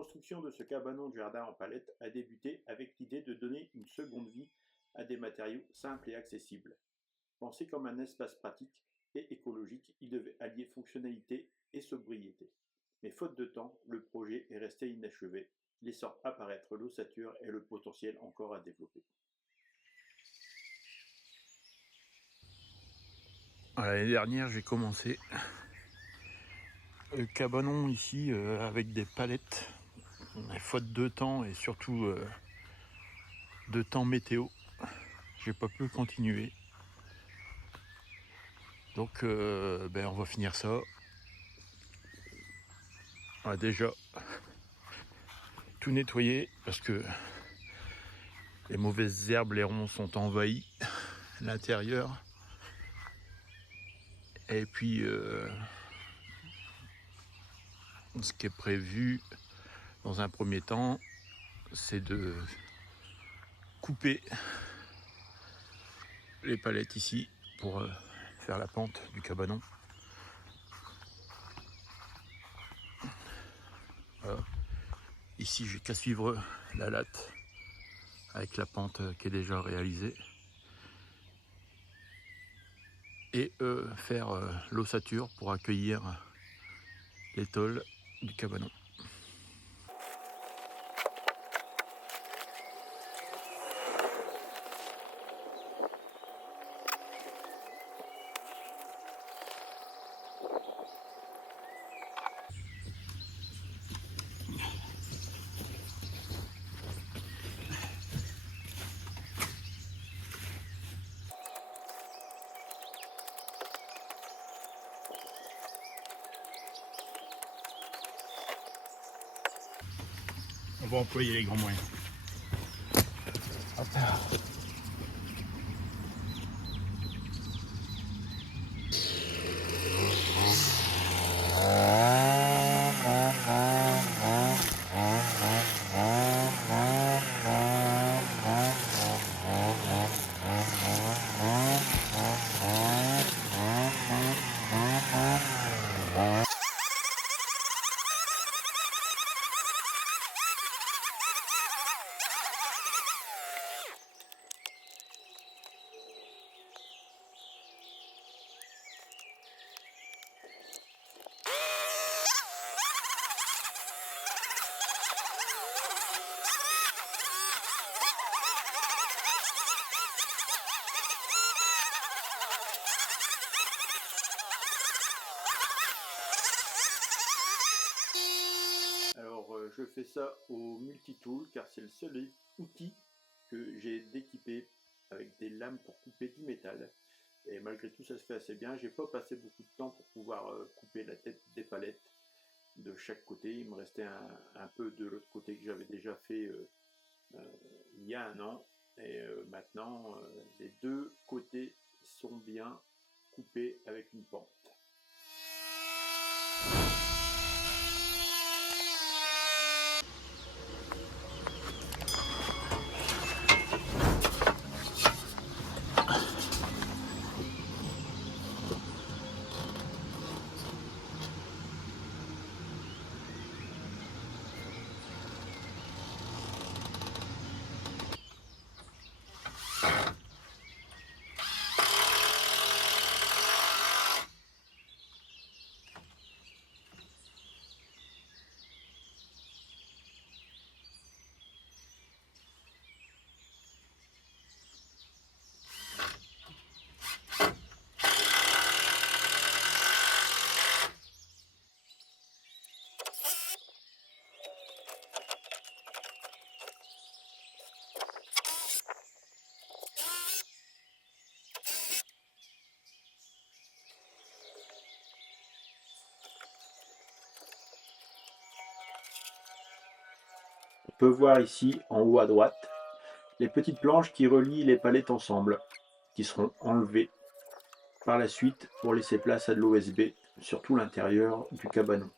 construction de ce cabanon de jardin en palette a débuté avec l'idée de donner une seconde vie à des matériaux simples et accessibles. Pensé comme un espace pratique et écologique, il devait allier fonctionnalité et sobriété. Mais faute de temps, le projet est resté inachevé, laissant apparaître l'ossature et le potentiel encore à développer. L'année dernière, j'ai commencé le cabanon ici avec des palettes. Faute de temps et surtout de temps météo, j'ai pas pu continuer. Donc on va finir ça. On va déjà tout nettoyer parce que les mauvaises herbes, les ronces ont envahi l'intérieur. Et puis ce qui est prévu dans un premier temps, c'est de couper les palettes ici pour faire la pente du cabanon. Voilà. Ici, j'ai qu'à suivre la latte avec la pente qui est déjà réalisée et faire l'ossature pour accueillir les tôles du cabanon. On va employer les grands moyens. Hop là. Je fais ça au multitool car c'est le seul outil que j'ai d'équiper avec des lames pour couper du métal. Et malgré tout, ça se fait assez bien. J'ai pas passé beaucoup de temps pour pouvoir couper la tête des palettes de chaque côté. Il me restait un peu de l'autre côté que j'avais déjà fait il y a un an. Et maintenant, les deux côtés sont bien coupés avec une pente. On peut voir ici, en haut à droite, les petites planches qui relient les palettes ensemble, qui seront enlevées par la suite pour laisser place à de l'OSB sur tout l'intérieur du cabanon.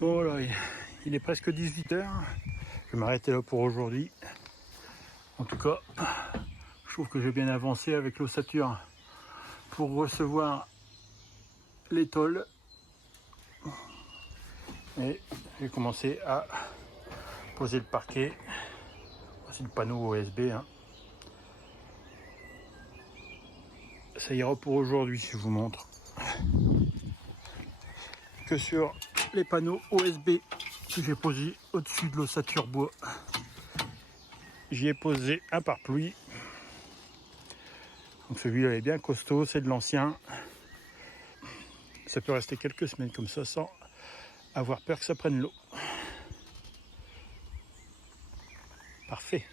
Bon voilà, il est presque 18h. Je vais m'arrêter là pour aujourd'hui. En tout cas, je trouve que j'ai bien avancé avec l'ossature pour recevoir les tôles. Et j'ai commencé à poser le parquet. Voici le panneau OSB. Hein. Ça ira pour aujourd'hui, je vous montre. Que sur les panneaux OSB que j'ai posés au-dessus de l'ossature bois, j'y ai posé un pare-pluie. Donc celui-là est bien costaud, c'est de l'ancien. Ça peut rester quelques semaines comme ça sans avoir peur que ça prenne l'eau. Parfait.